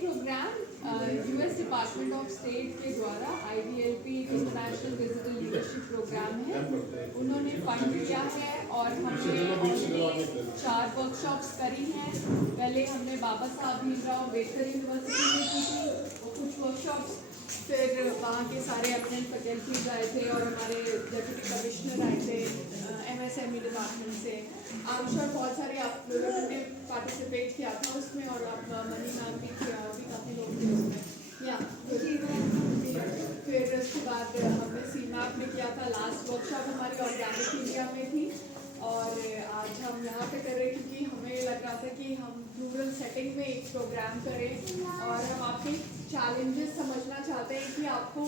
Programme US department of state के द्वारा IDLP international digital leadership programme है, उन्होंने फंड किया है और हमने ऑलरेडी 4 वर्कशॉप्स करी हैं। पहले हमने बाबा साहब भीमराव अम्बेडकर यूनिवर्सिटी में की थी कुछ वर्कशॉप्स, फिर वहाँ के सारे अपने फैकल्टीज आए थे और हमारे डेप्यूटी कमिश्नर आए थे MSME डिपार्टमेंट से। आप श्योर बहुत सारे आप लोगों ने पार्टिसिपेट किया था उसमें, और आप मनी मैम भी थे और भी काफ़ी लोग थे उसमें या फिर उसके बाद हमने CMAP में किया था। लास्ट वर्कशॉप हमारी ऑर्गेनिक इंडिया में थी और आज हम यहाँ पे कर रहे हैं क्योंकि हमें लग रहा था कि हम रूरल सेटिंग में एक प्रोग्राम करें और हम आपके चैलेंजेस समझना चाहते हैं कि आपको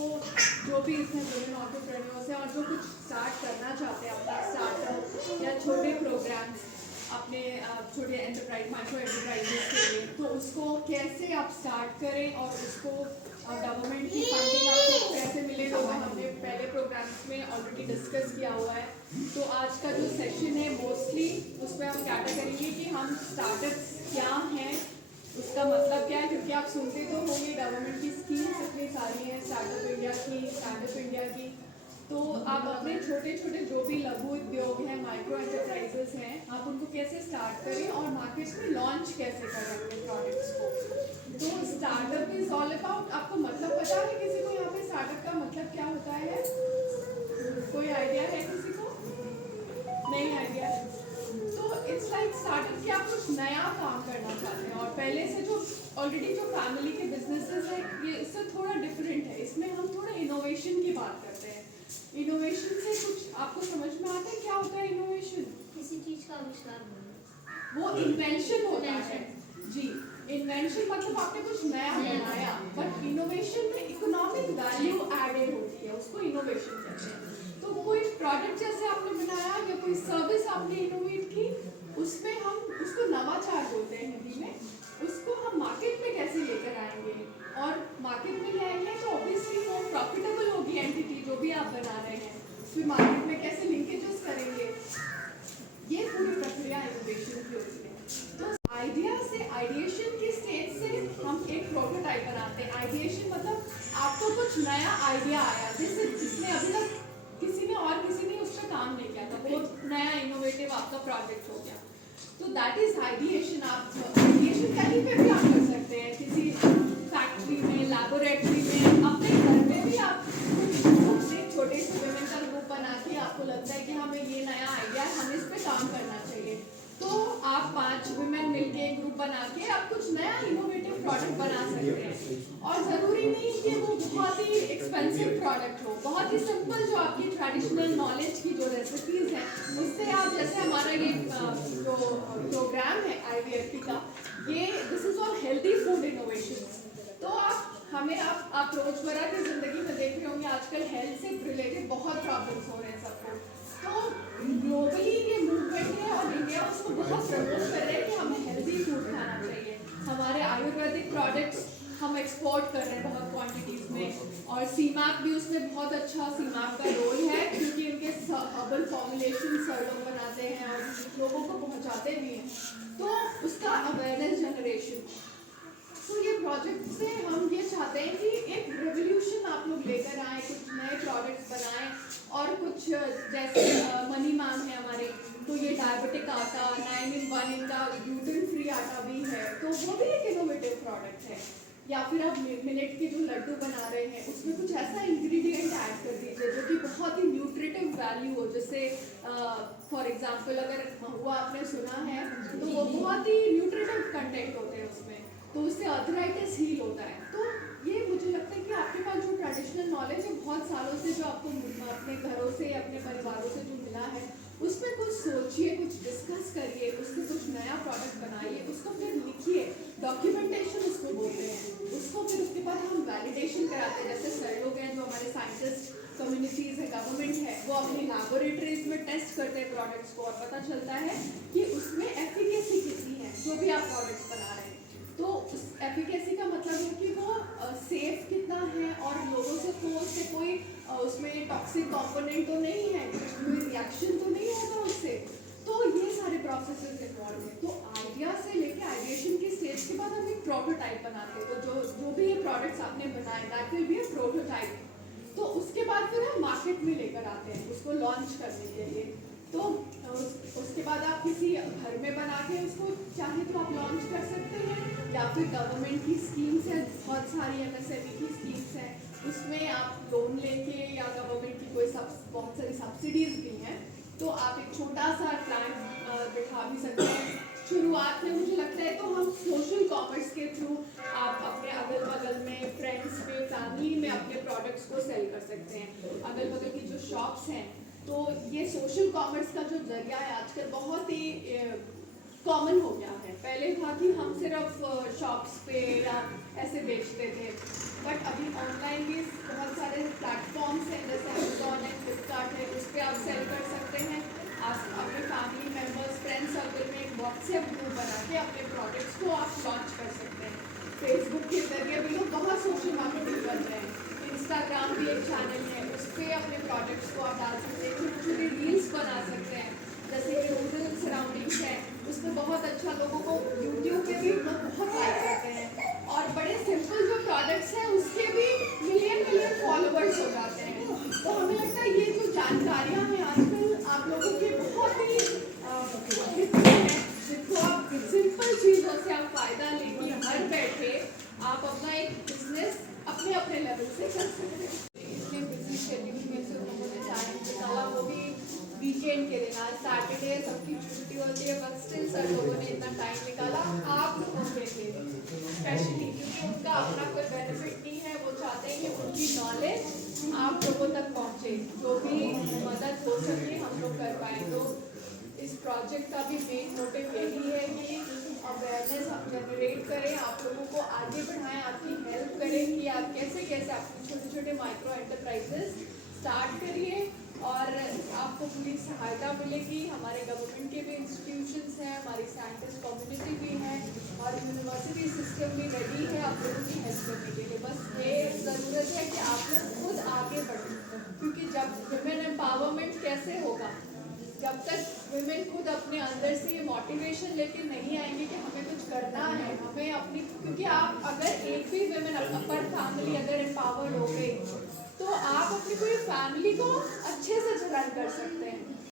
जो भी इसमें वुमेन एंटरप्रेन्योर्स हैं और जो कुछ स्टार्ट करना चाहते हैं अपना स्टार्टअप या छोटे प्रोग्राम्स अपने छोटे एंटरप्राइज माइक्रो एंटरप्राइजेस के लिए, तो उसको कैसे आप स्टार्ट करें और उसको गवर्नमेंट की फंडिंग आपको कैसे मिलेगा वो हमने पहले प्रोग्राम्स में ऑलरेडी डिस्कस किया हुआ है। तो आज का जो सेशन है मोस्टली उसमें हम क्या करेंगे कि हम स्टार्टअप्स क्या हैं, उसका मतलब क्या है, क्योंकि आप सुनते तो होंगे गवर्नमेंट की स्कीम्स इतनी सारी हैं, स्टार्टअप इंडिया की, स्टैंडअप इंडिया की। तो आप अपने छोटे छोटे जो भी लघु उद्योग हैं, माइक्रो एंटरप्राइजेस हैं, आप उनको कैसे स्टार्ट करें और मार्केट में लॉन्च कैसे करें अपने प्रोडक्ट्स को। तो स्टार्टअप इज ऑल अबाउट, आपको मतलब पता है किसी को यहाँ पे स्टार्टअप का मतलब क्या होता है? कोई आइडिया है किसी को? नहीं आइडिया है? तो इट्स लाइक स्टार्टअप कि आप कुछ नया काम करना चाहते हैं और पहले से जो ऑलरेडी जो फैमिली के बिजनेसेस है ये इससे थोड़ा डिफरेंट है। इसमें हम थोड़ा इनोवेशन की बात करते हैं। इनोवेशन से कुछ आपको समझ में आता है क्या होता है इनोवेशन? किसी चीज का आविष्कार होना, वो इन्वेंशन होता है जी। इन्वेंशन मतलब आपने कुछ नया बनाया, बट इनोवेशन में इकोनॉमिक वैल्यू एडेड होती है, उसको इनोवेशन कहते हैं। तो कोई प्रोडक्ट जैसे आपने बनाया या कोई सर्विस आपने इनोवेट की, उसमें हम उसको नवाचार बोलते हैं हिंदी में। उसको हम मार्केट में कैसे लेकर आएंगे और मार्केट में ले आएंगे तो ऑब्वियसली वो प्रॉफिटेबल होगी एंटिटी जो भी आप बना रहे हैं, फिर मार्केट में कैसे लिंकेजेस करेंगे, ये पूरी प्रक्रिया इनोवेशन की होती है। तो आइडिया से आइडिएशन की स्टेज से हम एक प्रोटोटाइप बनाते हैं। आइडिएशन मतलब आपको कुछ नया आइडिया आया जिसमें अभी तक किसी ने उस पर काम नहीं किया था, वो नया इनोवेटिव आपका प्रोजेक्ट हो गया, तो दैट इज आइडिएशन। आप आइडिएशन कहीं पे भी आप कर सकते हैं, किसी फैक्ट्री में, लैबोरेटरी में, अपने घर में भी आप अपने छोटे से वुमेन का ग्रुप बना के आपको लगता है कि हमें ये नया आइडिया है, हमें इस पे काम करना चाहिए, तो आप 5 वुमेन मिलके एक ग्रुप बना के आप कुछ नया इनोवेटिव प्रोडक्ट बना सकते हैं। और ज़रूरी नहीं कि वो बहुत ही एक्सपेंसिव प्रोडक्ट हो, बहुत ही सिंपल जो आपकी ट्रेडिशनल नॉलेज की जो रेसिपीज़ हैं उससे आप, जैसे हमारा ये जो प्रोग्राम है IDLP का, ये this is all healthy food innovation. तो आप रोजमर्रा की ज़िंदगी में देख रहे होंगे आजकल हेल्थ से रिलेटेड बहुत प्रॉब्लम्स हो रहे हैं सबको। तो ग्लोबली ये मूवमेंट है और इंडिया उसको बहुत प्रमोट कर रहे हैं कि हमें हेल्दी फूड खाना चाहिए। हमारे आयुर्वेदिक प्रोडक्ट्स हम एक्सपोर्ट कर रहे हैं बहुत क्वांटिटीज में, और CMAP भी उसमें बहुत अच्छा CMAP का रोल है क्योंकि इनके हर्बल फॉर्मुलेशन सर लोग बनाते हैं और लोगों को पहुंचाते भी हैं, तो उसका अवेयरनेस जनरेशन। तो ये प्रोजेक्ट से हम ये चाहते हैं कि एक रेवोल्यूशन आप लोग लेकर आए, कुछ नए प्रोडक्ट्स बनाएं, और कुछ जैसे मनी मैम है हमारे, तो ये डायबिटिक आटा 9 in 1 इनका ग्लूटेन फ्री आटा भी है, तो वो भी एक इनोवेटिव प्रोडक्ट है। या फिर आप मिलेट के जो लड्डू बना रहे हैं उसमें कुछ ऐसा इंग्रेडिएंट ऐड कर दीजिए जो कि बहुत ही न्यूट्रिटिव वैल्यू हो, जैसे फॉर एग्जांपल अगर महुआ आपने सुना है तो वो बहुत ही न्यूट्रिटिव कंटेंट होते हैं उसमें, तो उससे आर्थराइटिस हील होता है। तो ये मुझे लगता है कि आपके पास जो ट्रेडिशनल नॉलेज है बहुत सालों से जो आपको अपने घरों से अपने परिवारों से जो मिला है उसमें कुछ सोचिए, कुछ डिस्कस करिए, उससे कुछ नया प्रोडक्ट बनाइए, उसको फिर लिखिए, डॉक्यूमेंटेशन उसको बोलते हैं, उसको फिर उसके बाद हम वैलिडेशन कराते हैं। जैसे सर लोग हैं जो हमारे साइंटिस्ट कम्युनिटीज़ है, गवर्नमेंट है, वो अपनी लैबोरेटरीज में टेस्ट करते हैं प्रोडक्ट्स को और पता चलता है कि उसमें एफिकेसी कितनी है जो भी आप प्रोडक्ट्स बना रहे हैं। तो उस एफिकेसी का मतलब है कि वो सेफ कितना है और लोगों से कोई उसमें टॉक्सिक कंपोनेंट तो नहीं है, कोई रिएक्शन तो नहीं होगा उससे। तो ये सारे प्रोसेसेस इन्वॉल्व हैं। तो आइडिया से लेके आइडिएशन की स्टेज के बाद हम एक प्रोटोटाइप बनाते हैं, तो जो में इसको चाहे तो आप लॉन्च कर सकते हैं, या फिर गवर्नमेंट की स्कीम्स है, बहुत सारी MSME की स्कीम्स हैं, उसमें आप लोन लेके या गवर्नमेंट की कोई बहुत सारी सब्सिडीज भी हैं, तो आप एक छोटा सा प्लान बिठा भी सकते हैं। शुरुआत में मुझे लगता है तो हम सोशल कॉमर्स के थ्रू आप अपने अगल बगल में, फ्रेंड्स में, फैमिली में अपने प्रोडक्ट्स को सेल कर सकते हैं। अगल बगल की जो शॉप्स हैं, तो ये सोशल कॉमर्स का जो जरिया है आजकल बहुत ही कॉमन हो गया है। पहले था कि हम सिर्फ शॉप्स पे या ऐसे बेचते थे, बट अभी ऑनलाइन भी बहुत सारे प्लेटफॉर्म्स हैं, जैसे अमेजोन है, फ्लिपकार्ट है, उस पर आप सेल कर सकते हैं। आप अपने फैमिली मेम्बर्स, फ्रेंड सर्कल में एक व्हाट्सएप ग्रुप बना के अपने प्रोडक्ट्स को आप लॉन्च कर सकते हैं। फेसबुक के जरिए भी लोग बहुत सोशल मार्केटिंग कर रहे हैं। इंस्टाग्राम भी एक चैनल है, उस पर अपने प्रोडक्ट्स को आप डाल सकते हैं, छोटी छोटी रील्स बना सकते हैं, जैसे कि रूरल सराउंडिंग्स है, उसमें बहुत अच्छा लोगों को यूट्यूब पे भी लोग बहुत लाइक करते हैं, और बड़े सिंपल जो प्रोडक्ट्स हैं उसके भी मिलियन फॉलोवर्स हो जाते हैं। तो हमें लगता है ये जो जानकारियाँ हैं आजकल आप लोगों के बहुत ही हित में हैं, जिनको आप सिंपल चीज़ों से आप फ़ायदा लेके घर बैठे आप अपना एक बिजनेस अपने अपने लेवल से कर सकते हैं। इसलिए बिजी शेड्यूल में से लोगों ने टाइम निकाला, वो भी वीकेंड के दिन। आज सैटरडे सबकी छुट्टी होती है, बट स्टिल सब लोगों ने इतना टाइम निकाला आप लोगों के लिए स्पेशली, क्योंकि उनका अपना कोई बेनिफिट नहीं है। वो चाहते हैं कि उनकी नॉलेज आप लोगों तक पहुँचे, जो भी मदद हो सके हम लोग कर पाए। तो इस प्रोजेक्ट का भी मेन मोटिव यही है कि अवेयरनेस हम जनरेट करें, आप लोगों को आगे बढ़ाएं, आपकी हेल्प करें कि आप कैसे कैसे अपने छोटे छोटे माइक्रो एंटरप्राइजेस स्टार्ट करिए, और आपको पूरी सहायता मिलेगी। हमारे गवर्नमेंट के भी इंस्टीट्यूशंस हैं, हमारी साइंटिस्ट कम्युनिटी भी है, और यूनिवर्सिटी सिस्टम भी रेडी है आप लोगों की हेल्प करने के लिए। बस ये ज़रूरत है कि आप लोग खुद आगे बढ़ें, क्योंकि जब वुमेन एम्पावरमेंट कैसे होगा, जब तक वुमेन खुद अपने अंदर से ये मोटिवेशन लेके नहीं आएंगे कि हमें कुछ करना है, हमें अपनी, क्योंकि आप अगर एक भी वुमेन अपर फैमिली अगर एम्पावर्ड हो गई, तो आप अपनी पूरी फैमिली को अच्छे से रन कर सकते हैं।